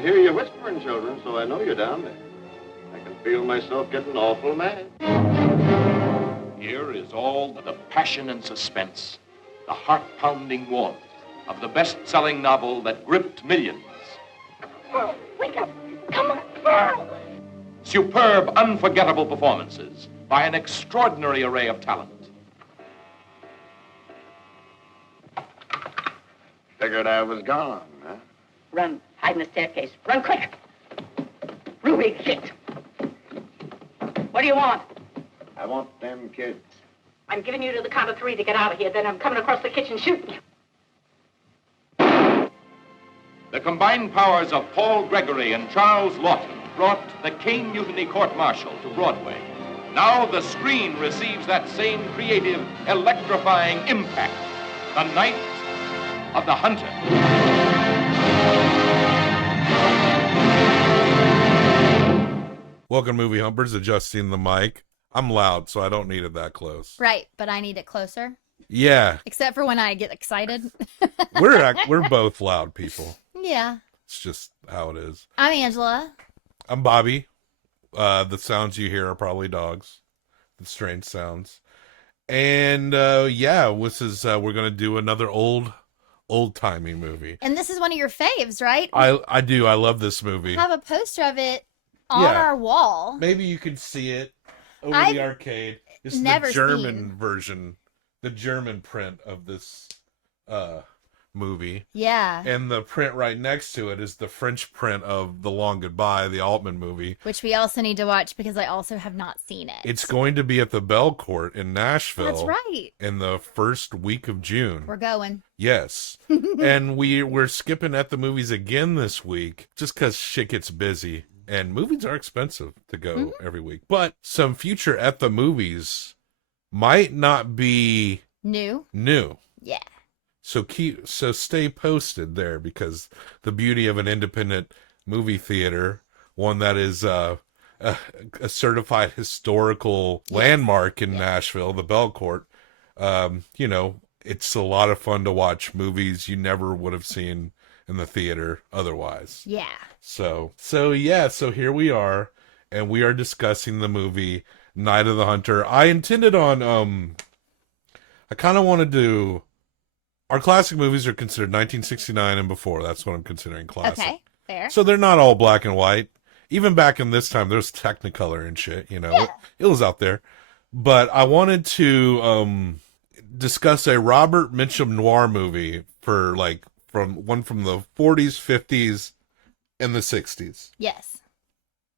can hear you whispering, children, so I know you're down there. I can feel myself getting awful mad. Here is all the passion and suspense, the heart-pounding warmth of the best-selling novel that gripped millions. Pearl, wake up. Come on, Pearl. Superb, unforgettable performances by an extraordinary array of talent. Figured I was gone, huh? Run, hide in the staircase. Run quick. Ruby, shit. What do you want? I want them kids. I'm giving you to the count of 3 to get out of here. Then I'm coming across the kitchen shooting you. The combined powers of Paul Gregory and Charles Laughton brought the Caine Mutiny Court-Martial to Broadway. Now the screen receives that same creative, electrifying impact. The Night of the Hunter. Welcome, movie humpers, adjusting the mic. I'm loud, so I don't need it that close. Right, but I need it closer. Yeah. Except for when I get excited. We're both loud people. Yeah. It's just how it is. I'm Angela. I'm Bobby. The sounds you hear are probably dogs. The strange sounds. And yeah, this is we're gonna do another old-timey movie. And this is one of your faves, right? I do. I love this movie. I have a poster of it on our wall. Maybe you can see it over the arcade. It's never the German seen. version, the German print of this movie. Yeah. And the print right next to it is the French print of The Long Goodbye, the Altman movie. Which we also need to watch because I also have not seen it. It's going to be at the Bell Court in Nashville. That's right. In the first week of June. We're going. Yes. And we're skipping at the movies again this week just because shit gets busy. And movies are expensive to go every week. But some future at the movies might not be new. Yeah. So stay posted there, because the beauty of an independent movie theater, one that is a certified historical landmark in Nashville, the Bell Court, you know, it's a lot of fun to watch movies you never would have seen in the theater otherwise. Yeah. So here we are, and we are discussing the movie Night of the Hunter. I intended on I kind of wanted to. Our classic movies are considered 1969 and before. That's what I'm considering classic. Okay, fair. So they're not all black and white. Even back in this time, there's Technicolor and shit, you know. Yeah. It was out there. But I wanted to discuss a Robert Mitchum noir movie from the 40s, 50s, and the 60s. Yes.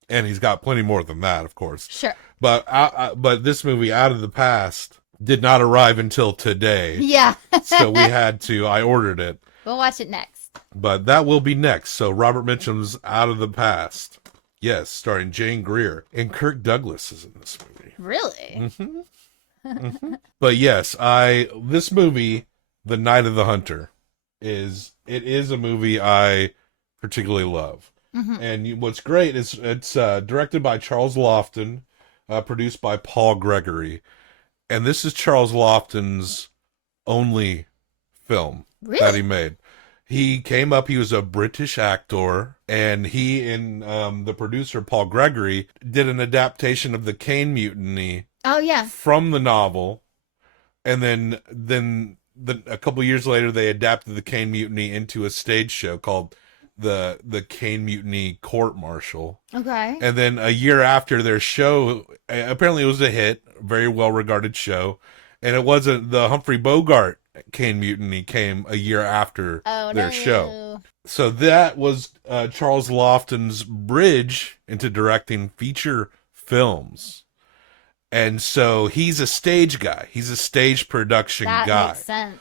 And he's got plenty more than that, of course. Sure. But this movie, Out of the Past, did not arrive until today. Yeah. So I ordered it. We'll watch it next. But that will be next. So Robert Mitchum's Out of the Past. Yes, starring Jane Greer. And Kirk Douglas is in this movie. Really? Mm-hmm. But yes, this movie, The Night of the Hunter, is a movie I particularly love. Mm-hmm. And what's great is it's directed by Charles Laughton, produced by Paul Gregory. And this is Charles Laughton's only film that he made. He came up, he was a British actor, and he and the producer, Paul Gregory, did an adaptation of the Caine Mutiny. Oh, yeah. From the novel. And then a couple years later, they adapted the Caine Mutiny into a stage show called the Caine Mutiny Court-Martial. Okay. And then a year after their show, apparently it was a hit, a very well-regarded show, and it wasn't the Humphrey Bogart Caine Mutiny came a year after their show. So that was Charles Laughton's bridge into directing feature films. And so he's a stage guy. He's a stage production guy. That makes sense.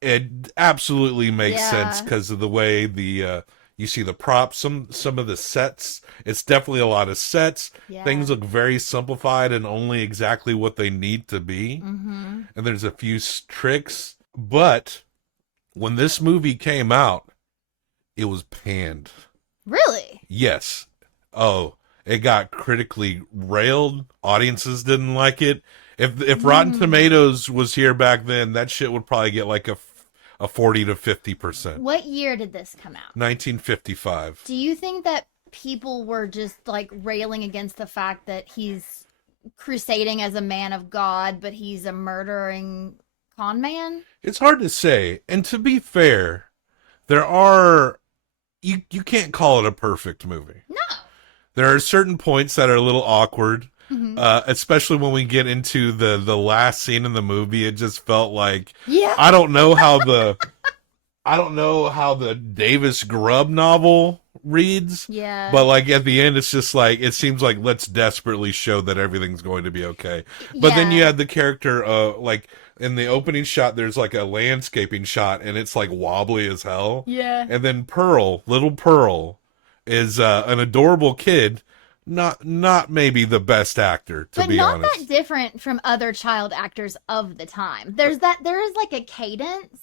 It absolutely makes sense because of the way you see the props, some of the sets. It's definitely a lot of sets. Yeah. Things look very simplified and only exactly what they need to be. Mm-hmm. And there's a few tricks. But when this movie came out, it was panned. Really? Yes. Oh, it got critically railed. Audiences didn't like it. If Rotten Tomatoes was here back then, that shit would probably get like a a 40 to 50%. What year did this come out? 1955. Do you think that people were just like railing against the fact that he's crusading as a man of God, but he's a murdering con man? It's hard to say. And to be fair, there are... You can't call it a perfect movie. No. There are certain points that are a little awkward, especially when we get into the last scene in the movie. It just felt like... Yeah. I don't know how the Davis Grubb novel reads. Yeah. But like at the end, it's just like, it seems like let's desperately show that everything's going to be okay. But then you had the character, like in the opening shot, there's like a landscaping shot and it's like wobbly as hell. Yeah. And then little Pearl is an adorable kid. Not maybe the best actor, to be honest. But not that different from other child actors of the time. There is like a cadence.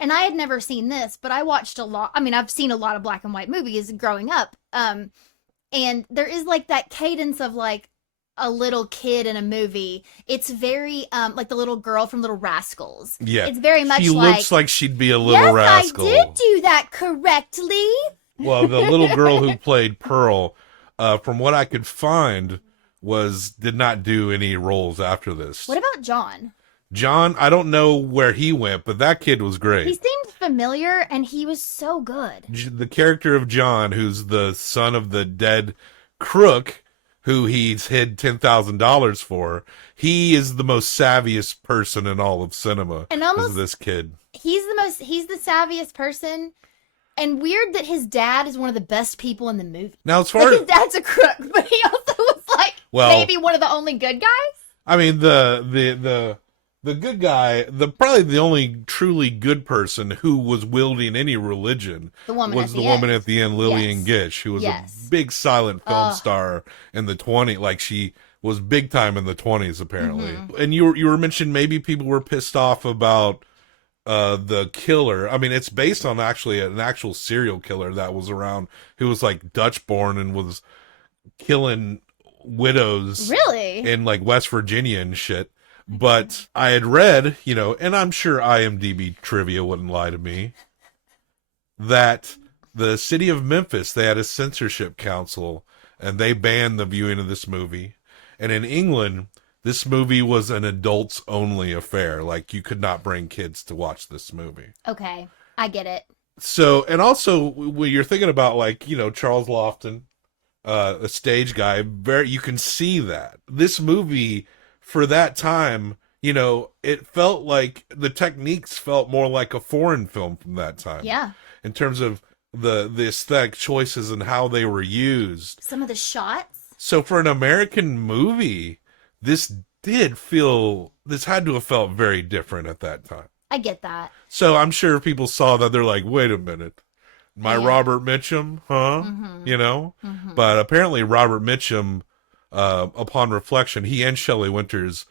And I had never seen this, but I watched a lot. I mean, I've seen a lot of black and white movies growing up. And there is like that cadence of like a little kid in a movie. It's very like the little girl from Little Rascals. Yeah. It's very much she like... looks like she'd be a little rascal. Yes, I did do that correctly. Well, the little girl who played Pearl, from what I could find, did not do any roles after this. What about John? John, I don't know where he went, but that kid was great. He seemed familiar, and he was so good. The character of John, who's the son of the dead crook, who he's hid $10,000 for, he is the most savviest person in all of cinema. And almost is this kid. He's the savviest person. And weird that his dad is one of the best people in the movie. Now, as far as his dad's a crook, but he also was like maybe one of the only good guys. I mean, the good guy, probably the only truly good person who was wielding any religion was the woman at the end, Lillian Gish, who was a big silent film star in the 20s. Like, she was big time in the 20s, apparently. And you were mentioning maybe people were pissed off about the killer. I mean, it's based on an actual serial killer that was around, who was like Dutch born and was killing widows in like West Virginia and shit. But I had read, and I'm sure IMDb trivia wouldn't lie to me, that the city of Memphis, they had a censorship council and they banned the viewing of this movie. And in England, this movie was an adults only affair. Like, you could not bring kids to watch this movie. Okay, I get it. So, and also when you're thinking about like, Charles Laughton, a stage guy, you can see that this movie, for that time, it felt like the techniques felt more like a foreign film from that time. Yeah. In terms of the aesthetic choices and how they were used. Some of the shots. So for an American movie, this had to have felt very different at that time. I get that. So I'm sure people saw that, they're like, wait a minute. Robert Mitchum, huh? Mm-hmm. But apparently Robert Mitchum, upon reflection, he and Shelley Winters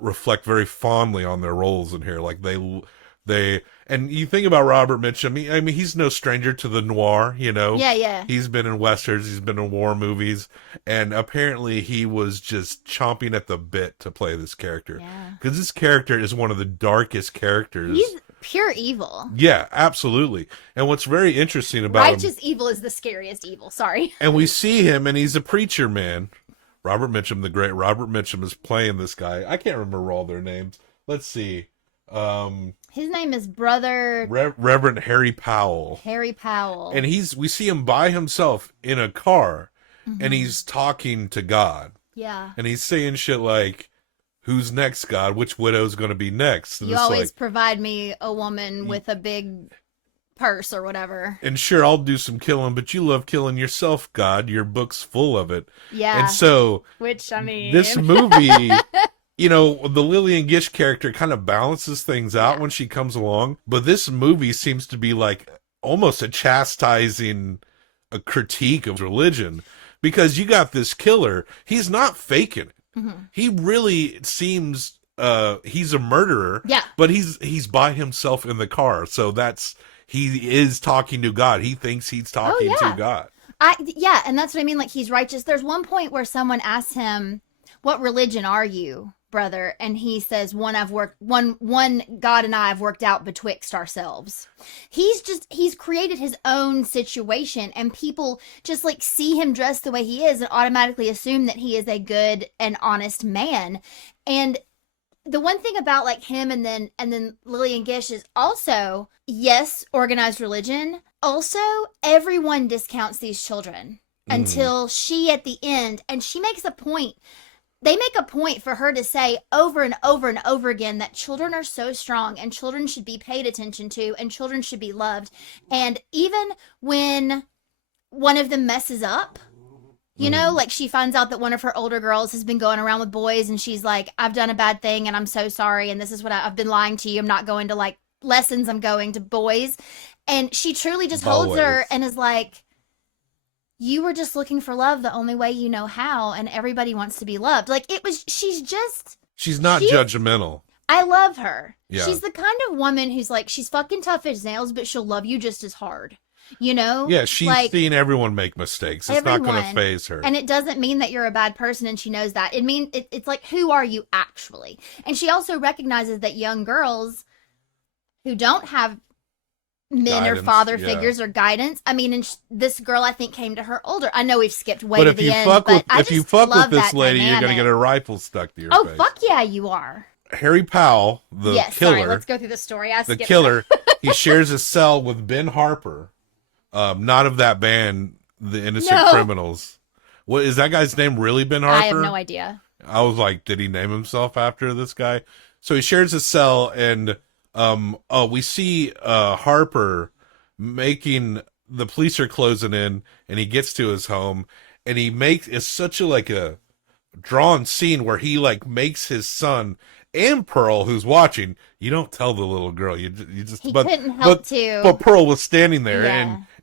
reflect very fondly on their roles in here. Like they and you think about Robert Mitchum, I mean, he's no stranger to the noir, Yeah. He's been in westerns, he's been in war movies, and apparently he was just chomping at the bit to play this character. Yeah. Because this character is one of the darkest characters. He's pure evil. Yeah, absolutely. And what's very interesting about righteous evil is the scariest evil. Sorry. And we see him, and he's a preacher man. Robert Mitchum, the great Robert Mitchum, is playing this guy. I can't remember all their names. Let's see. His name is Brother Reverend Harry Powell. Harry Powell. And we see him by himself in a car, and he's talking to God. Yeah. And he's saying shit like, "Who's next, God? Which widow's going to be next?" And you always provide me a woman with a big purse or whatever. And sure, I'll do some killing, but you love killing yourself, God. Your book's full of it. Yeah. And so, which, I mean, this movie, the Lillian Gish character kind of balances things out when she comes along. But this movie seems to be like almost a a critique of religion, because you got this killer. He's not faking it. He really seems he's a murderer. Yeah. But he's by himself in the car, so he is talking to God. He thinks he's talking to God. And that's what I mean. Like, he's righteous. There's one point where someone asks him, "What religion are you?" brother, and he says, one God and I have worked out betwixt ourselves. He's created his own situation, and people just like see him dressed the way he is and automatically assume that he is a good and honest man. And the one thing about like him and then Lillian Gish is also, yes, organized religion. Also, everyone discounts these children until she at the end, and she makes a point. They make a point for her to say over and over and over again that children are so strong and children should be paid attention to and children should be loved. And even when one of them messes up, you know, like she finds out that one of her older girls has been going around with boys and she's like, I've done a bad thing and I'm so sorry. And this is what I've been lying to you. I'm not going to like lessons. I'm going to boys. And she truly just holds her and is like, you were just looking for love the only way you know how, and everybody wants to be loved. Like, she's not judgmental. I love her. Yeah. She's the kind of woman who's like, she's fucking tough as nails, but she'll love you just as hard. You know? Yeah, she's like, seen everyone make mistakes. It's not going to faze her. And it doesn't mean that you're a bad person, and she knows that. It's like, who are you actually? And she also recognizes that young girls who don't have men or father figures or guidance. I mean, and this girl, I think, came to her older. I know we've skipped way to the end, but if you fuck with this lady, you're going to get a rifle stuck to your face. Oh, fuck yeah, you are. Harry Powell, the killer. Sorry, let's go through the story. The killer, he shares a cell with Ben Harper, not of that band, The Innocent Criminals. What is that guy's name? Really, Ben Harper? I have no idea. I was like, did he name himself after this guy? So he shares a cell, and we see Harper making, the police are closing in, and he gets to his home, and it's such a drawn scene where he like makes his son and Pearl, who's watching. You don't tell the little girl. You just couldn't help to. But Pearl was standing there,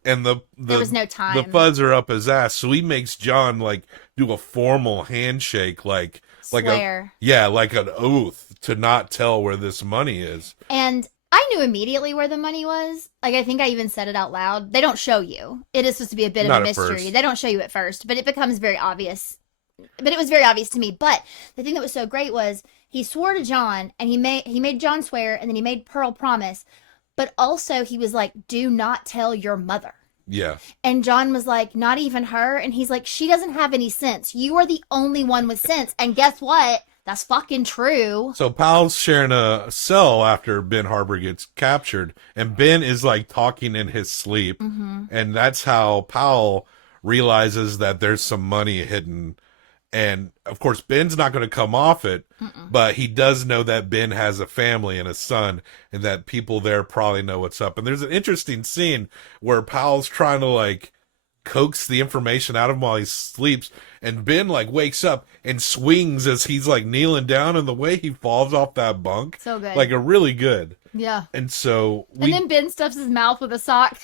and there was no time. The fuzz are up his ass, so he makes John like do a formal handshake, like swear. Like an oath to not tell where this money is. And I knew immediately where the money was. Like, I think I even said it out loud. They don't show you. It is supposed to be a bit of a mystery. They don't show you at first, but it becomes very obvious. But it was very obvious to me. But the thing that was so great was he swore to John, and he made John swear, and then he made Pearl promise. But also he was like, do not tell your mother. Yeah. And John was like, not even her. And he's like, she doesn't have any sense. You are the only one with sense. And guess what? That's fucking true. So Powell's sharing a cell after Ben Harper gets captured, and Ben is like talking in his sleep. Mm-hmm. And that's how Powell realizes that there's some money hidden. And of course, Ben's not going to come off it, but he does know that Ben has a family and a son, and that people there probably know what's up. And there's an interesting scene where Powell's trying to like coax the information out of him while he sleeps, and Ben like wakes up and swings as he's like kneeling down, and the way he falls off that bunk, so good, like a really good. Yeah. And so and then Ben stuffs his mouth with a sock.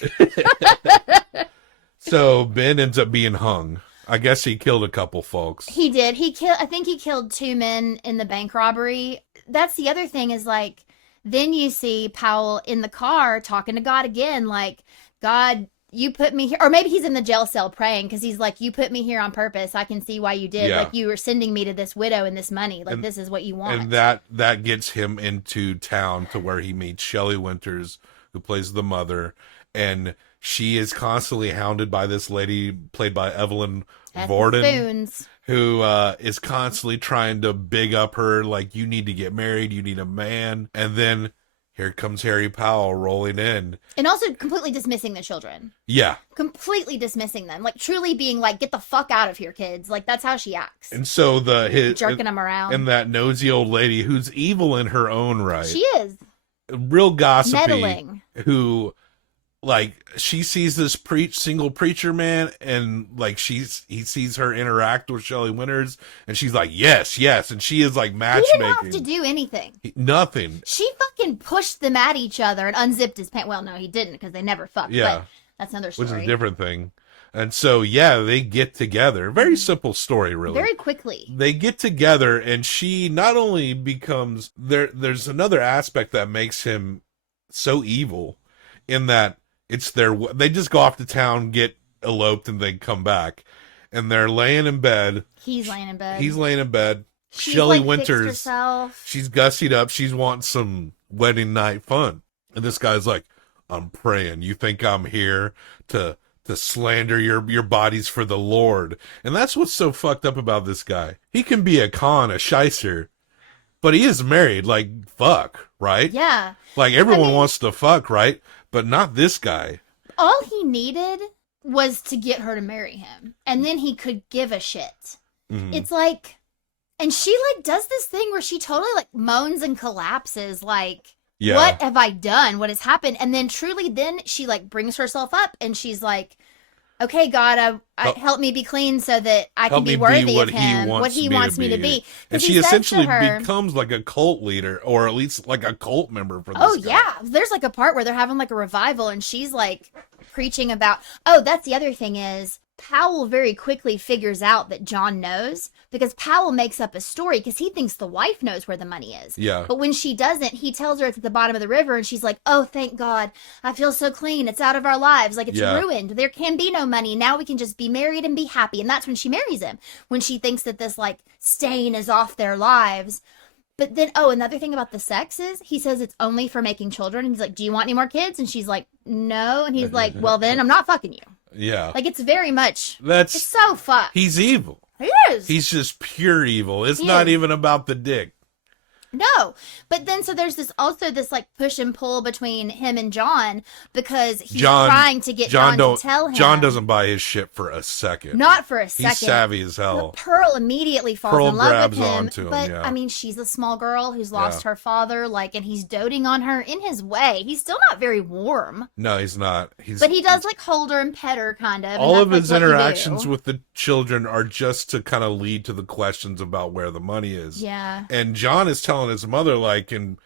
So Ben ends up being hung. I guess he killed a couple folks. He did. I think he killed 2 men in the bank robbery. That's the other thing is like, then you see Powell in the car talking to God again, like, God, you put me here. Or maybe he's in the jail cell praying because he's like, you put me here on purpose. I can see why you did. Yeah. Like, you were sending me to this widow and this money. Like, this is what you want. And that gets him into town to where he meets Shelley Winters, who plays the mother. And she is constantly hounded by this lady played by Evelyn Vorden, who is constantly trying to big up her, like, you need to get married, you need a man. And then here comes Harry Powell rolling in. And also completely dismissing the children. Yeah. Completely dismissing them. Like, truly being like, get the fuck out of here, kids. Like, that's how she acts. And so jerking them around. And that nosy old lady who's evil in her own right. She is. Real gossipy. Meddling. Who... like, she sees this single preacher man, and like he sees her interact with Shelley Winters, and she's like, yes, and she is like matchmaking. He didn't have to do anything. Nothing. She fucking pushed them at each other and unzipped his pants. Well, no, he didn't because they never fucked. Yeah, but that's another story. Which is a different thing. And so they get together. Very simple story, really. Very quickly. They get together, and she not only becomes there's another aspect that makes him so evil, in that. They just go off to town, get eloped, and they come back. And they're laying in bed. He's laying in bed. He's laying in bed. Shelley like, fixed Winters, herself. she's gussied up. She's wanting some wedding night fun. And this guy's like, I'm praying. You think I'm here to slander your bodies for the Lord? And that's what's so fucked up about this guy. He can be a con, a shyster, but he is married. Like, fuck, right? Yeah. Like, everyone wants to fuck, right? But not this guy. All he needed was to get her to marry him, and then he could give a shit. Mhm. It's like, and she like does this thing where she totally like moans and collapses, like, Yeah. what have I done? What has happened? And then truly, then she like brings herself up, and she's like, okay, God, help me be clean so that I can be worthy of him, what he wants me to be. And she essentially becomes like a cult leader, or at least like a cult member for this guy. Yeah. There's like a part where they're having like a revival, and she's like preaching about, oh, that's the other thing is, Powell very quickly figures out that John knows, because Powell makes up a story because he thinks the wife knows where the money is. Yeah. But when she doesn't, he tells her it's at the bottom of the river, and she's like, oh, thank God. I feel so clean. It's out of our lives. Like, it's ruined. There can be no money. Now we can just be married and be happy. And that's when she marries him, when she thinks that this, like, stain is off their lives. But then, another thing about the sex is, he says it's only for making children. And he's like, do you want any more kids? And she's like, no. And he's like, well, then I'm not fucking you. Yeah. Like, it's very much, it's so fucked. He's evil. He is. He's just pure evil. It's not even about the dick. No, but then so there's this like push and pull between him and John, because he's trying to get John to tell him. John doesn't buy his shit for a second. Not for a second. He's savvy as hell. But Pearl immediately falls in love with him. Onto him, but yeah. I mean, she's a small girl who's lost her father, like, and he's doting on her in his way. He's still not very warm. No, he's not. But he does like hold her and pet her, kind of. All of his interactions with the children are just to kind of lead to the questions about where the money is. Yeah. And John is telling his mother, like, and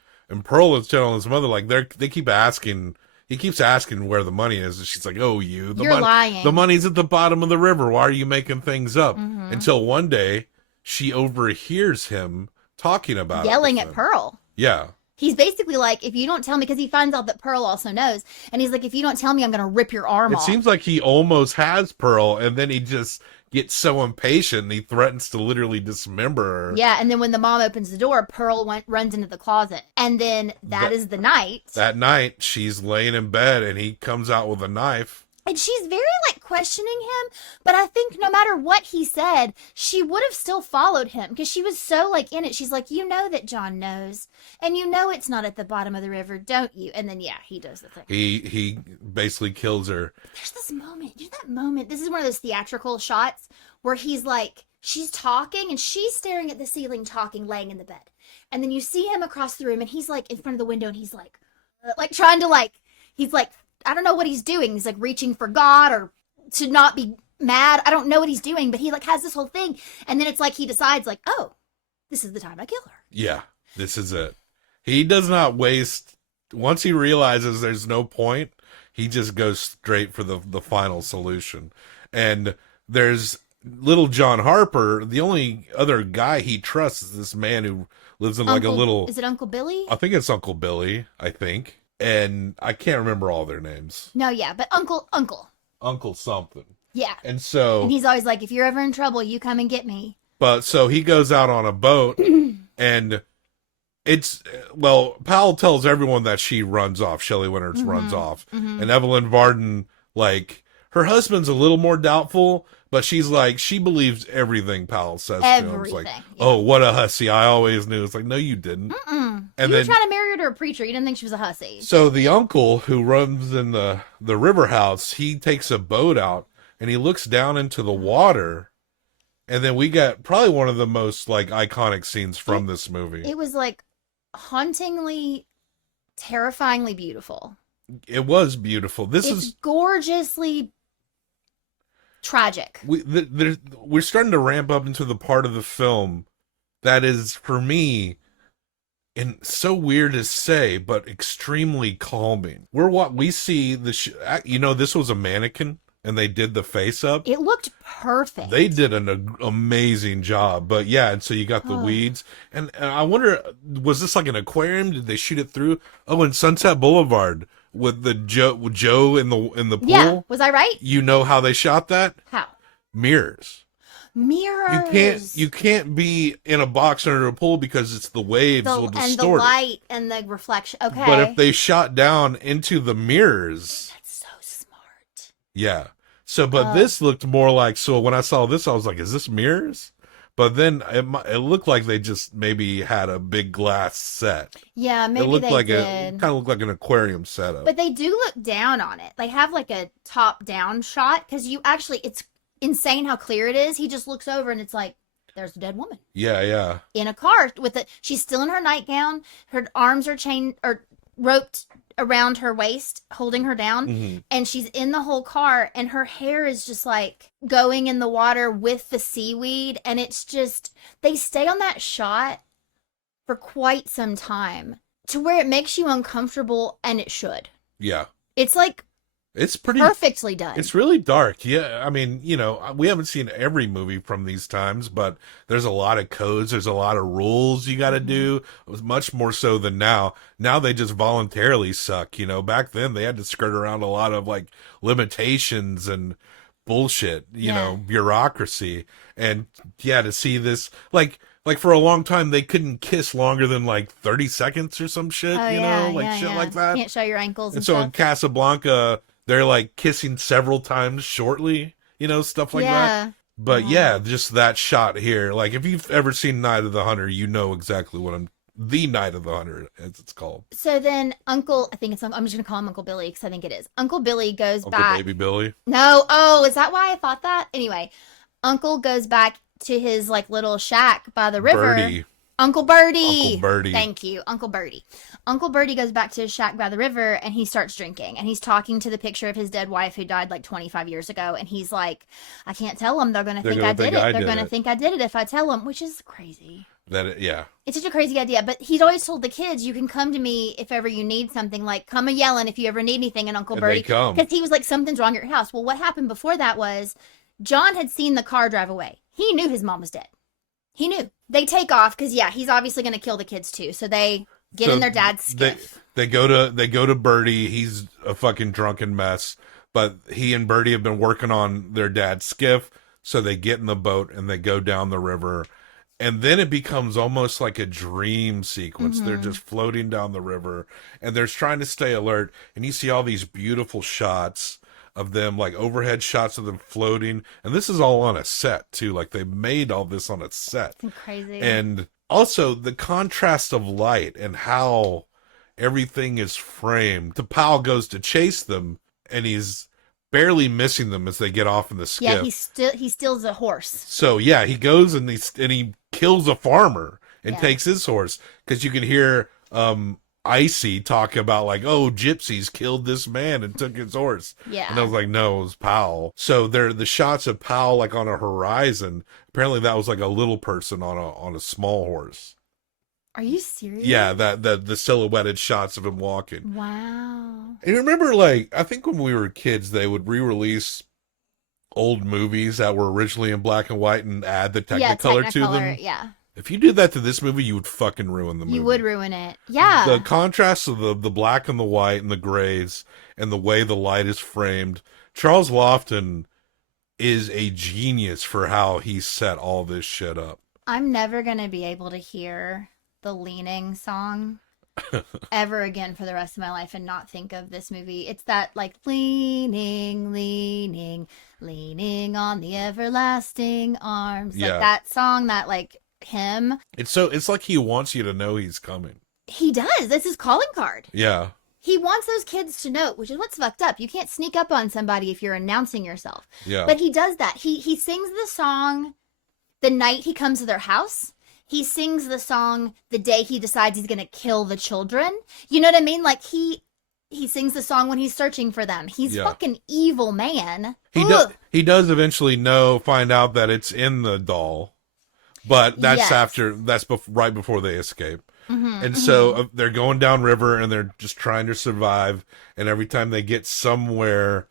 Pearl is telling his mother, like, they keep asking. He keeps asking where the money is, and she's like, "Oh, you're lying. The money's at the bottom of the river. Why are you making things up?" Mm-hmm. Until one day, she overhears him talking about yelling at Pearl. Yeah. He's basically like, if you don't tell me, because he finds out that Pearl also knows, and he's like, if you don't tell me, I'm going to rip your arm off. It seems like he almost has Pearl, and then he just gets so impatient, and he threatens to literally dismember her. Yeah, and then when the mom opens the door, Pearl runs into the closet. And then that is the night. That night, she's laying in bed, and he comes out with a knife. And she's very, like, questioning him, but I think no matter what he said, she would have still followed him, because she was so, like, in it. She's like, you know that John knows, and you know it's not at the bottom of the river, don't you? And then, yeah, he does the thing. He basically kills her. There's this moment, this is one of those theatrical shots, where he's like, she's talking, and she's staring at the ceiling talking, laying in the bed. And then you see him across the room, and he's, like, in front of the window, and he's, like trying to, like, he's, like, I don't know what he's doing. He's like reaching for God or to not be mad. I don't know what he's doing, but he like has this whole thing. And then it's like he decides like, oh, this is the time I kill her. Yeah, this is it. He does not waste. Once he realizes there's no point, he just goes straight for the final solution. And there's little John Harper. The only other guy he trusts is this man who lives in like a little. Is it Uncle Billy? I think it's Uncle Billy. I think. And I can't remember all their names. No, yeah, but Uncle something. Yeah. And he's always like, if you're ever in trouble, you come and get me. But so he goes out on a boat, and Powell tells everyone that she runs off. Shelley Winters runs off. Mm-hmm. And Evelyn Varden, like, her husband's a little more doubtful, but she's like, she believes everything Powell says to him. It's like, oh, what a hussy. I always knew. It's like, no, you didn't. And you were trying to marry her to a preacher. You didn't think she was a hussy. So the uncle who runs in the river house, he takes a boat out, and he looks down into the water, and then we get probably one of the most, like, iconic scenes from this movie. It was, like, hauntingly, terrifyingly beautiful. It was beautiful. It's gorgeously tragic. We're starting to ramp up into the part of the film that is, for me, and so weird to say, but extremely calming. We see this was a mannequin, and they did the face up. It looked perfect. They did an amazing job. But yeah, and so you got the weeds, and I wonder, was this like an aquarium? Did they shoot it through? Oh, in Sunset Boulevard with the Joe in the pool. Yeah, was I right? You know how they shot that? How? Mirrors. Mirrors. You can't be in a box under a pool because it's the waves will distort and the light and the reflection. Okay. But if they shot down into the mirrors, that's so smart. Yeah. So, but this looked more like. So when I saw this, I was like, "Is this mirrors?" But then it looked like they just maybe had a big glass set. Yeah, maybe it looked they like did. Kind of looked like an aquarium setup. But they do look down on it. They have like a top-down shot because you actually, it's insane how clear it is. He just looks over and it's like, there's a dead woman. Yeah, yeah. In a car with it. She's still in her nightgown. Her arms are chained or roped around her waist, holding her down. Mm-hmm. And she's in the whole car and her hair is just like going in the water with the seaweed. And it's just, they stay on that shot for quite some time to where it makes you uncomfortable, and it should. Yeah. It's like, it's pretty perfectly done. It's really dark. Yeah, I mean, we haven't seen every movie from these times, but there's a lot of codes. There's a lot of rules you got to do. It was much more so than now. Now they just voluntarily suck. Back then they had to skirt around a lot of like limitations and bullshit. Bureaucracy. And yeah, to see this like for a long time they couldn't kiss longer than like 30 seconds or some shit. Shit like that. Can't show your ankles. And so stuff. in Casablanca, they're like kissing several times shortly, stuff like that. But yeah, just that shot here. Like if you've ever seen Night of the Hunter, you know exactly what the Night of the Hunter, as it's called. So then I'm just going to call him Uncle Billy because I think it is. Uncle Billy goes back. Uncle Baby Billy? No. Oh, is that why I thought that? Anyway, Uncle goes back to his like little shack by the river. Birdie. Uncle Birdie. Uncle Birdie. Thank you. Uncle Birdie. Uncle Birdie goes back to his shack by the river and he starts drinking. And he's talking to the picture of his dead wife who died like 25 years ago. And he's like, I can't tell them. They're going to think I did it. They're going to think I did it if I tell them, which is crazy. Yeah. It's such a crazy idea. But he's always told the kids, you can come to me if ever you need something. Like, come a-yelling if you ever need anything. And Uncle Birdie. Because he was like, something's wrong at your house. Well, what happened before that was John had seen the car drive away. He knew his mom was dead. He knew. They take off because he's obviously going to kill the kids too. So they get in their dad's skiff. They go to Birdie. He's a fucking drunken mess, but he and Birdie have been working on their dad's skiff. So they get in the boat and they go down the river, and then it becomes almost like a dream sequence. They're just floating down the river, and they're trying to stay alert. And you see all these beautiful shots of them, like overhead shots of them floating, and this is all on a set too. Like they made all this on a set. It's crazy. And also the contrast of light and how everything is framed. The Powell goes to chase them, and he's barely missing them as they get off in the skiff. Yeah, he steals a horse. So yeah, he goes and he kills a farmer and takes his horse, because you can hear Icy talk about like, oh, gypsies killed this man and took his horse. Yeah. And I was like, no, it was Powell. So they're the shots of Powell like on a horizon. Apparently that was like a little person on a small horse. Are you serious? Yeah, the silhouetted shots of him walking. Wow. And remember, like, I think when we were kids, they would re-release old movies that were originally in black and white and add the Technicolor to them. Yeah. If you did that to this movie, you would fucking ruin the movie. You would ruin it. Yeah. The contrast of the black and the white and the grays and the way the light is framed. Charles Laughton is a genius for how he set all this shit up. I'm never going to be able to hear the Leaning song ever again for the rest of my life and not think of this movie. It's that like leaning, leaning, leaning on the everlasting arms. Yeah. Like that song, that like hymn. It's like he wants you to know he's coming. He does. That's his calling card. Yeah. He wants those kids to know, which is what's fucked up. You can't sneak up on somebody if you're announcing yourself. Yeah. But he does that. He sings the song the night he comes to their house. He sings the song the day he decides he's going to kill the children. You know what I mean? Like he sings the song when he's searching for them. He's fucking evil man. He does eventually find out that it's in the doll. But that's right before they escape. And so they're going down river and they're just trying to survive. And every time they get somewhere,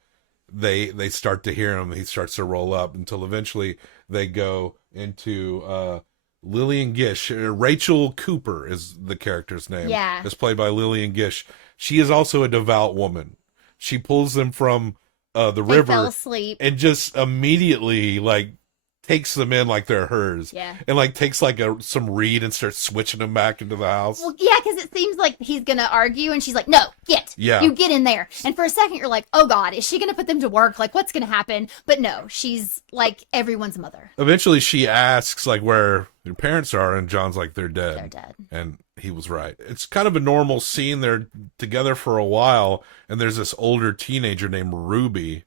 they start to hear him. He starts to roll up until eventually they go into Lillian Gish. Rachel Cooper is the character's name. Yeah. It's played by Lillian Gish. She is also a devout woman. She pulls them from the river. Fell asleep. And just immediately like takes them in like they're hers. Yeah. And like takes like some reed and starts switching them back into the house. Well, yeah, because it seems like he's going to argue, and she's like, no, Yeah. you get in there. And for a second, you're like, oh, God, is she going to put them to work? Like, what's going to happen? But no, she's like everyone's mother. Eventually, she asks like where your parents are, and John's like, they're dead. They're dead. And he was right. It's kind of a normal scene. They're together for a while, and there's this older teenager named Ruby.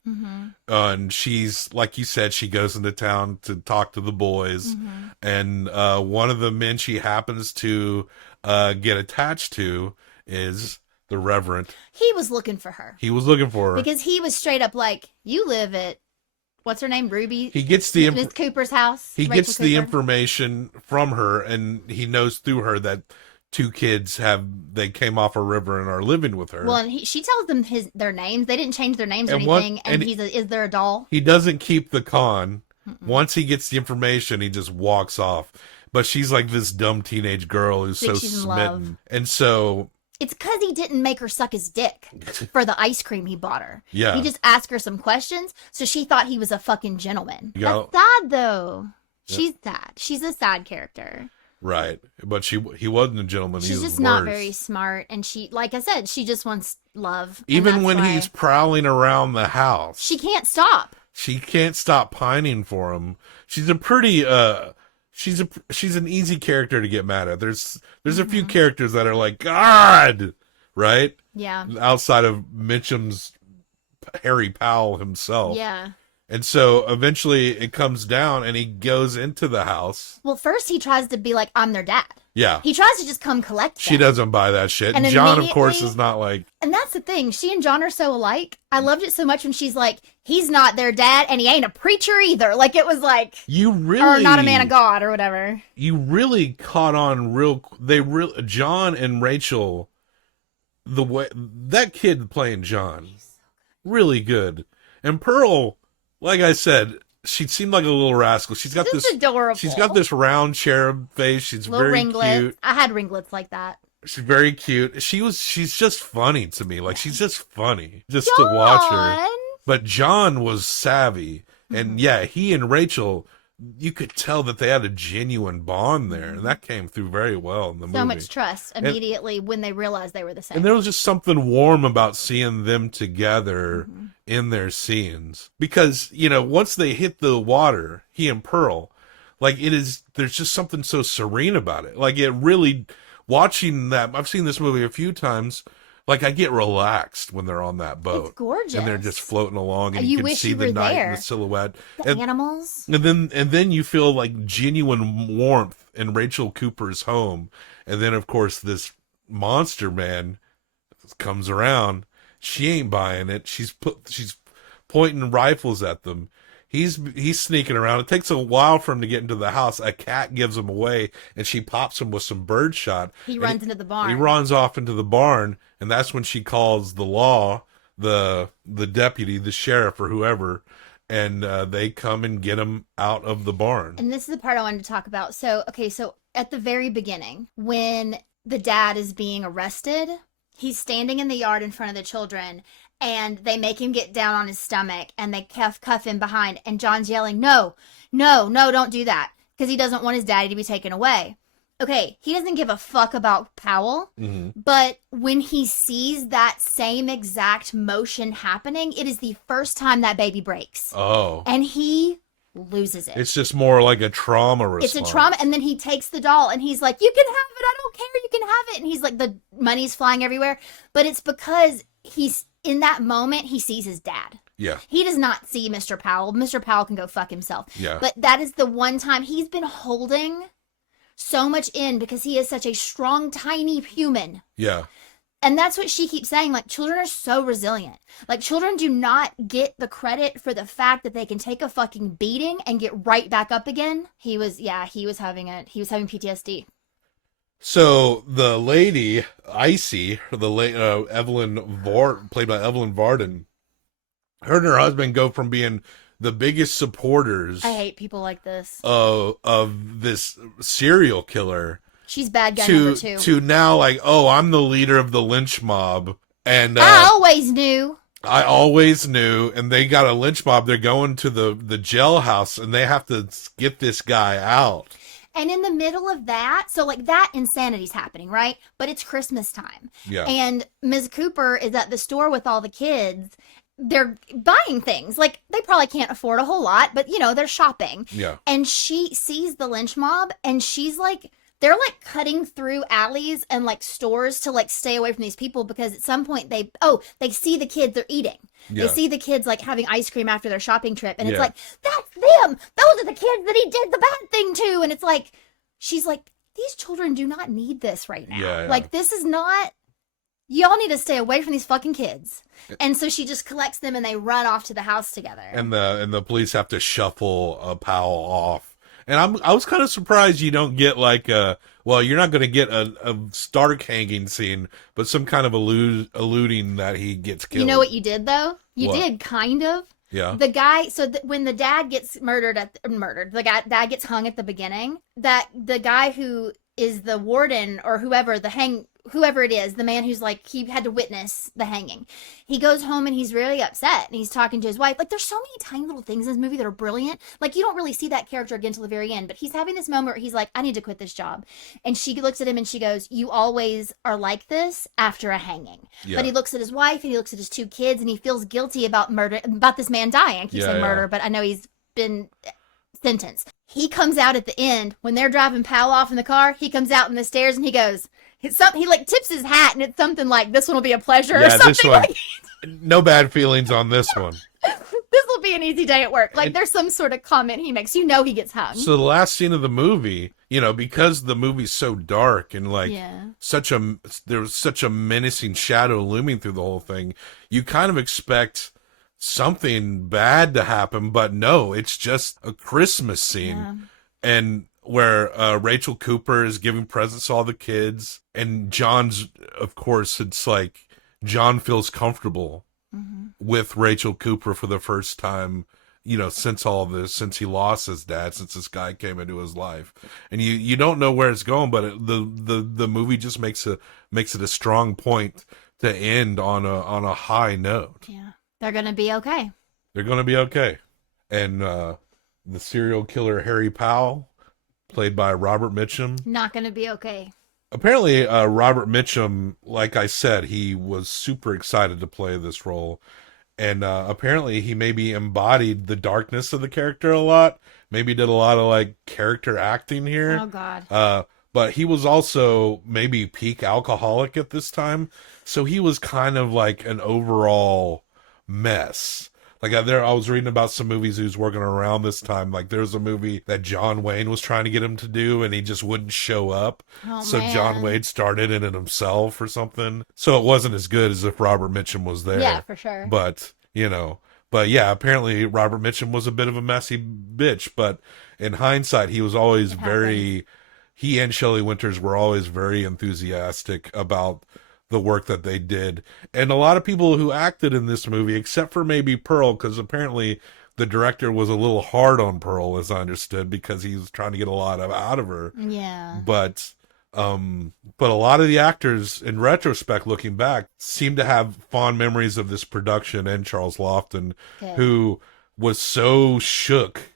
And she's, like you said, she goes into town to talk to the boys. And one of the men she happens to get attached to is the Reverend. He was looking for her. He was looking for her. Because he was straight up like, you live at, what's her name, Ruby? He gets the Miss Cooper's house. He Rachel gets the Cooper. information from her, and he knows through her that 2 kids they came off a river and are living with her. Well, and she tells them their names. They didn't change their names or And anything. And is there a doll? He doesn't keep the con. Once he gets the information, he just walks off. But she's like this dumb teenage girl who's so She's in love. smitten. And so It's because he didn't make her suck his dick for the ice cream he bought her. Yeah. He just asked her some questions, so she thought he was a fucking gentleman. Yeah. That's sad, though. She's sad. She's a sad character. right. But he wasn't a gentleman. She's he was just not worse. very smart, and she, like I said, she just wants love. and Even that's when why he's prowling around the house. she can't stop. She can't stop pining for him. She's a pretty she's an easy character to get mad at. There's a few characters that are like, God, right? Yeah. Outside of Mitchum's Harry Powell himself. Yeah. And so eventually it comes down and he goes into the house. Well, first he tries to be like, I'm their dad. Yeah. He tries to just come collect them. She doesn't buy that shit. And And John, of course, immediately- is not like, And that's the thing. She and John are so alike. I loved it so much when she's like, he's not their dad and he ain't a preacher either. Like, it was like, you really, or not a man of God or whatever. You really caught on John and Rachel, the way that kid playing John, really good. And Pearl, like I said, she seemed like a little rascal. She's got Just adorable. She's got this round cherub face. She's Little very ringlets. cute. I had ringlets like that. She's very cute. She's just funny to me. Like, she's just funny just to watch her. John! But John was savvy. And yeah, he and Rachel, you could tell that they had a genuine bond there. And that came through very well in the movie. So much trust immediately when they realized they were the same. And there was just something warm about seeing them together in their scenes. Because, once they hit the water, he and Pearl, like, there's just something so serene about it. Like, it really, watching that, I've seen this movie a few times, like, I get relaxed when they're on that boat. It's gorgeous. And they're just floating along, and You you can wish see you the were night there. and the silhouette. The animals. And then you feel like genuine warmth in Rachel Cooper's home. And then, of course, this monster man comes around. She ain't buying it. She's pointing rifles at them. He's sneaking around. It takes a while for him to get into the house. A cat gives him away, and she pops him with some bird shot. He runs into the barn. He runs off into the barn, and that's when she calls the law, the deputy, the sheriff, or whoever, and they come and get him out of the barn. And this is the part I wanted to talk about. So at the very beginning, when the dad is being arrested, he's standing in the yard in front of the children, and they make him get down on his stomach, and they cuff him behind, and John's yelling, no, don't do that, because he doesn't want his daddy to be taken away. Okay, he doesn't give a fuck about Powell, but when he sees that same exact motion happening, it is the first time that baby breaks. Oh. And he loses it. It's just more like a trauma response. It's a trauma, and then he takes the doll, and he's like, you can have it, I don't care, you can have it. And he's like, the money's flying everywhere. But it's because he's, in that moment, he sees his dad. Yeah. He does not see Mr. Powell. Mr. Powell can go fuck himself. Yeah. But that is the one time he's been holding so much in because he is such a strong, tiny human. Yeah. And that's what she keeps saying. Like, children are so resilient. Like, children do not get the credit for the fact that they can take a fucking beating and get right back up again. He was having PTSD. So the lady, Icy, Evelyn played by Evelyn Varden, her and her husband go from being the biggest supporters I hate people like this. of this serial killer She's bad guy number 2. to now, like, oh, I'm the leader of the lynch mob. And I always knew. I always knew, and they got a lynch mob. They're going to the jailhouse, and they have to get this guy out. And in the middle of that, so like that insanity's happening, right? But it's Christmas time. Yeah. And Ms. Cooper is at the store with all the kids. They're buying things. Like, they probably can't afford a whole lot, but, they're shopping. Yeah. And she sees the lynch mob, and she's like, they're like cutting through alleys and like stores to like stay away from these people, because at some point they see the kids, they're eating. Yeah. They see the kids like having ice cream after their shopping trip, and it's Yeah. like, that's them. Those are the kids that he did the bad thing to. And it's like, she's like, these children do not need this right now. Yeah. Like, this is not, y'all need to stay away from these fucking kids. And so she just collects them, and they run off to the house together. And the police have to shuffle Powell off. And I was kind of surprised you don't get like you're not going to get a stark hanging scene, but some kind of alluding that he gets killed. You know what you did though? You What? did kind of. Yeah. The guy, when the dad gets dad gets hung at the beginning, that the guy who is the warden or whoever it is, the man who's like, he had to witness the hanging, he goes home and he's really upset, and he's talking to his wife. Like, there's so many tiny little things in this movie that are brilliant. Like, you don't really see that character again until the very end, but he's having this moment where he's like, I need to quit this job. And she looks at him and she goes, you always are like this after a hanging. Yeah. But he looks at his wife and he looks at his two kids, and he feels guilty about this man dying. I keep saying murder, but I know he's been sentenced. He comes out at the end when they're driving Powell off in the car. He comes out in the stairs and he goes, he like tips his hat, and it's something like, this one will be a pleasure, or something. This one, like. No bad feelings on this one. This will be an easy day at work. Like, there's some sort of comment he makes. He gets hung. So the last scene of the movie, because the movie's so dark and like there's such a menacing shadow looming through the whole thing, you kind of expect something bad to happen, but no, it's just a Christmas scene. Yeah. And where Rachel Cooper is giving presents to all the kids, and John's, of course, it's like John feels comfortable with Rachel Cooper for the first time, since all this, since he lost his dad, since this guy came into his life. And you don't know where it's going, but the movie just makes it a strong point to end on a high note. Yeah. They're going to be okay. They're going to be okay. And the serial killer Harry Powell, played by Robert Mitchum. Not going to be okay. Apparently, Robert Mitchum, like I said, he was super excited to play this role. And apparently he maybe embodied the darkness of the character a lot. Maybe did a lot of like character acting here. Oh, God. But he was also maybe peak alcoholic at this time. So he was kind of like an overall mess. Like I was reading about some movies he was working around this time. Like there's a movie that John Wayne was trying to get him to do, and he just wouldn't show up. Oh, So man. John Wayne started in it himself or something. So it wasn't as good as if Robert Mitchum was there. Yeah, for sure. But yeah, apparently Robert Mitchum was a bit of a messy bitch. But in hindsight, he was always he and Shelley Winters were always very enthusiastic about the work that they did. And a lot of people who acted in this movie, except for maybe Pearl, because apparently the director was a little hard on Pearl, as I understood, because he was trying to get a lot out of her. Yeah. But a lot of the actors, in retrospect, looking back, seem to have fond memories of this production and Charles Laughton, who was so shook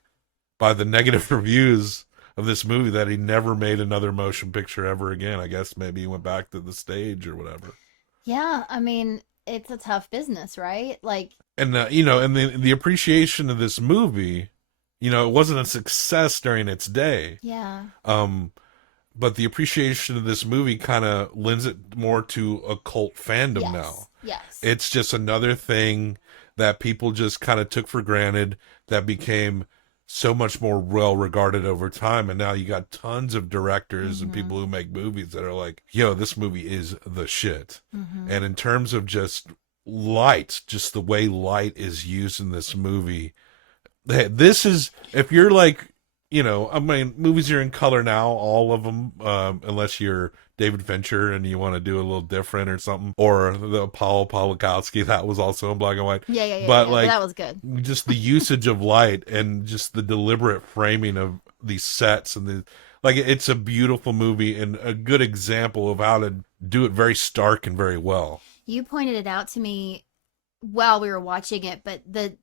by the negative reviews of this movie that he never made another motion picture ever again. I guess maybe he went back to the stage or whatever. Yeah, I mean, it's a tough business, right? Like, and and the appreciation of this movie, it wasn't a success during its day. yeah. But the appreciation of this movie kind of lends it more to a cult fandom now. Yes. It's just another thing that people just kind of took for granted that became so much more well regarded over time. And now you got tons of directors and people who make movies that are like, yo, this movie is the shit. And in terms of just light, just the way light is used in this movie, this is, if you're like, I mean, movies are in color now, all of them, unless you're David Fincher and you want to do a little different or something, or the Paul Pawlikowski, that was also in black and white. Yeah. But like, that was good. Just the usage of light and just the deliberate framing of these sets and it's a beautiful movie and a good example of how to do it very stark and very well. You pointed it out to me while we were watching it, but the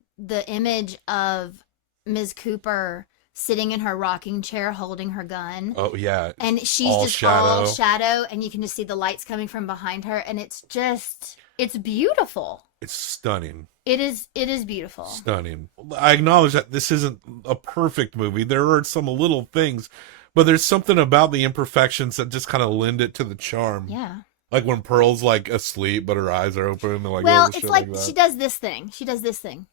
image of Ms. Cooper sitting in her rocking chair holding her gun. Oh yeah. And she's all just shadow. all shadow, and you can just see the lights coming from behind her, and it's beautiful. It's stunning. It is beautiful. Stunning. I acknowledge that this isn't a perfect movie. There are some little things, but there's something about the imperfections that just kind of lend it to the charm. Yeah. Like when Pearl's like asleep, but her eyes are open and like. Well, it's like she does this thing. She does this thing.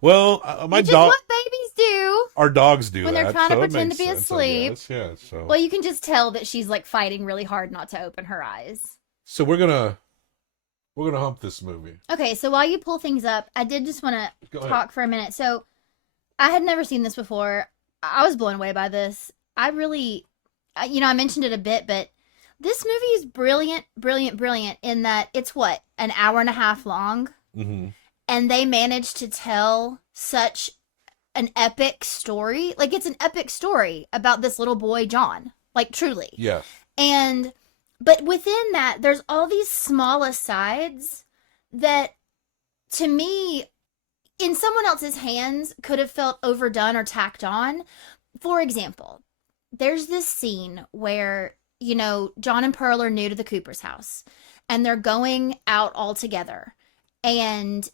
Well, my Which dog. is what babies do. Our dogs do when that, they're trying so to it pretend makes to be sense, I asleep. guess. Yeah. So. Well, you can just tell that she's like fighting really hard not to open her eyes. So we're gonna hump this movie. Okay, so while you pull things up, I did just want to talk for a minute. So I had never seen this before. I was blown away by this. I really, I mentioned it a bit, but this movie is brilliant in that it's what, an hour and a half long? Mm-hmm. And they managed to tell such an epic story. Like, it's an epic story about this little boy, John. Like, truly. Yeah. But within that, there's all these small asides that, to me, in someone else's hands, could have felt overdone or tacked on. For example, there's this scene where, John and Pearl are new to the Cooper's house, and they're going out all together. And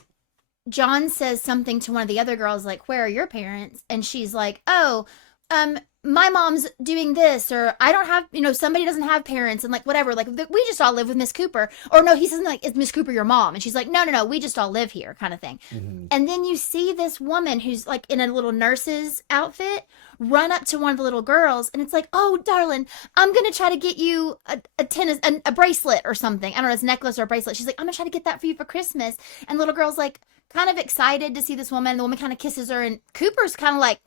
John says something to one of the other girls, like, "Where are your parents?" And she's like, "Oh, my mom's doing this," or "I don't have, somebody doesn't have parents," and like, whatever, like, we just all live with Miss Cooper. Or no, he says like, "Is Miss Cooper your mom?" And she's like, no, we just all live here," kind of thing. Mm-hmm. And then you see this woman who's like in a little nurse's outfit run up to one of the little girls, and it's like, "Oh, darling, I'm gonna try to get you a bracelet or something. I don't know, it's a necklace or a bracelet." She's like, "I'm gonna try to get that for you for Christmas." And the little girl's like kind of excited to see this woman, and the woman kind of kisses her, and Cooper's kind of like,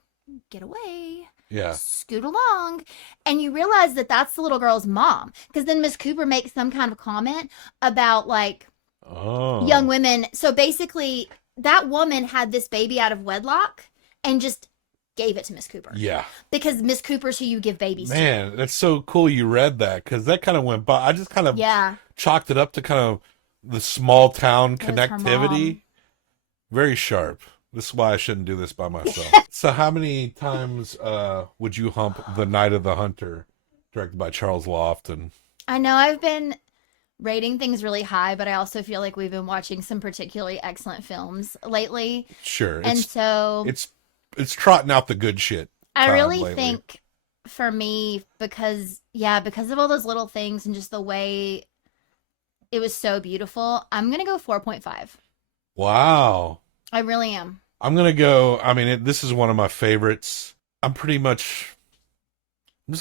"Get away." Yeah. Scoot along. And you realize that that's the little girl's mom. Because then Miss Cooper makes some kind of comment about like young women. So basically, that woman had this baby out of wedlock and just gave it to Miss Cooper. Yeah. Because Miss Cooper's who you give babies to. Man, that's so cool you read that, because that kind of went by. I just kind of chalked it up to kind of the small town connectivity. Very sharp. This is why I shouldn't do this by myself. So how many times would you hump The Night of the Hunter, directed by Charles Laughton? I know I've been rating things really high, but I also feel like we've been watching some particularly excellent films lately. Sure. And so it's trotting out the good shit. I really think for me, because of all those little things and just the way it was so beautiful, I'm going to go 4.5. Wow. I really am. I'm going to go, this is one of my favorites. I'm just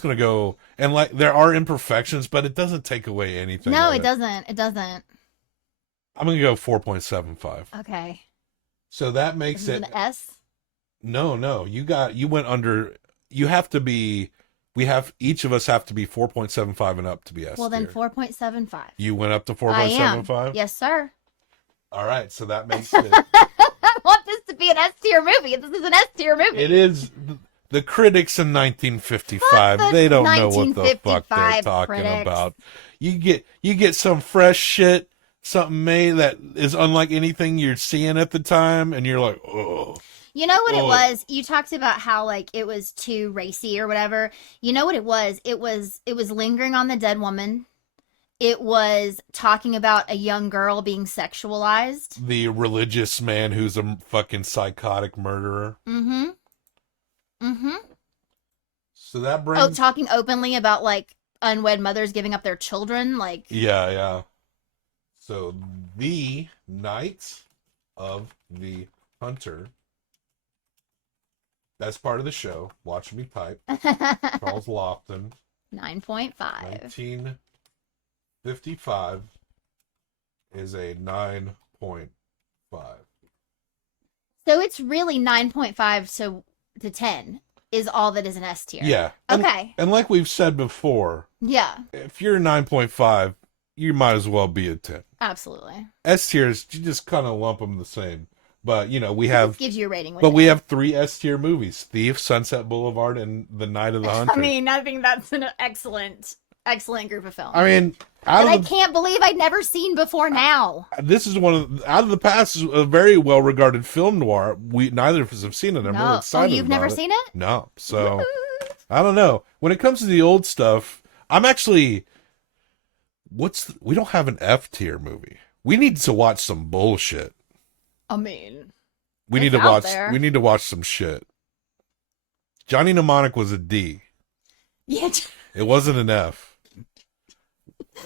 going to go, and like, there are imperfections, but it doesn't take away anything. No, it doesn't. It doesn't. I'm going to go 4.75. Okay. So that makes it an S? No. You went under, each of us have to be 4.75 and up to be S. Well, then 4.75. You went up to 4.75? Yes, sir. All right, so that makes it. I want this to be an S tier movie. This is an S tier movie. It is. The critics in 1955, they don't know what the fuck they're talking about. You get some fresh shit, something made that is unlike anything you're seeing at the time, and you're like, oh. You know what it was? You talked about how like it was too racy or whatever. You know what it was? It was lingering on the dead woman. It was talking about a young girl being sexualized. The religious man who's a fucking psychotic murderer. Mm-hmm. Mm-hmm. So that brings... talking openly about, like, unwed mothers giving up their children, like... Yeah. So, The Night of the Hunter. That's part of the show. Watch me type. Charles Laughton. 9.5. 1955 is a 9.5. So it's really 9.5 to 10 is all that is an S tier. Yeah. Okay. And like we've said before, yeah, if you're a 9.5, you might as well be a 10. Absolutely. S tiers, you just kind of lump them the same. But, we have... gives you a rating. But we have 3 S tier movies. Thief, Sunset Boulevard, and The Night of the Hunter. I think that's an excellent excellent group of films. I mean, I can't believe I'd never seen before now. this is one of Out of the Past is a very well regarded film noir. We neither of us have seen it. I'm really excited. Oh, you've never seen it? No. So I don't know. When it comes to the old stuff, I'm actually we don't have an F tier movie. We need to watch some bullshit. I mean, we need to watch some shit. Johnny Mnemonic was a D. Yeah. It wasn't an F.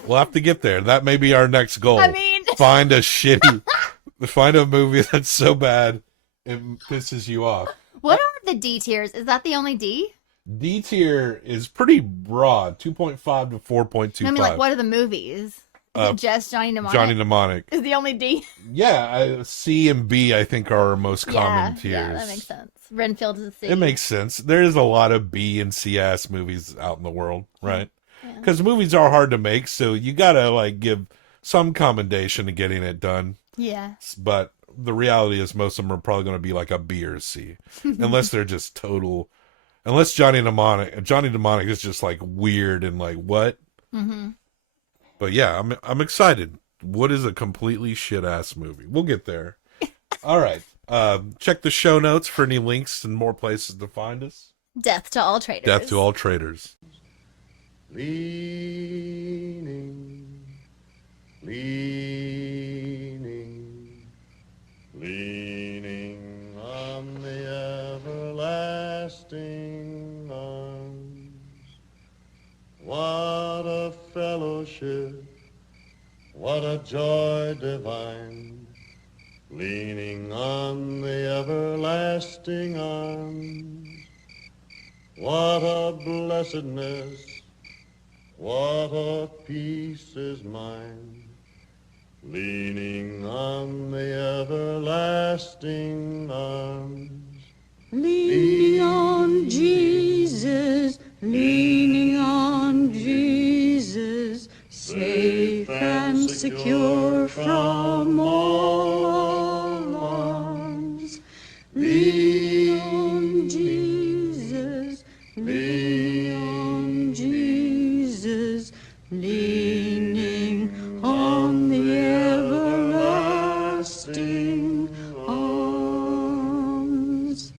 We'll have to get there. That may be our next goal. I mean, find a movie that's so bad it pisses you off. What are the D tiers? Is that the only D? D tier is pretty broad, 2.5 to 4.25. I mean, like, what are the movies? Is it just Johnny Mnemonic? Johnny Mnemonic is the only D. Yeah, C and B I think are our most common tiers. Yeah, that makes sense. Renfield is a C. It makes sense. There is a lot of B and C ass movies out in the world, right? Because movies are hard to make, so you gotta like give some commendation to getting it done. Yeah. But the reality is most of them are probably going to be like a B or C, unless they're just total. Unless Johnny Mnemonic is just like weird and like what. Mm-hmm. But yeah, I'm excited. What is a completely shit ass movie? We'll get there. All right. Check the show notes for any links and more places to find us. Death to all traitors. Death to all traitors. Leaning, leaning, leaning on the everlasting arms. What a fellowship, what a joy divine, leaning on the everlasting arms. What a blessedness, what a peace is mine, leaning on the everlasting arms. Leaning on Jesus, leaning on Jesus, safe and secure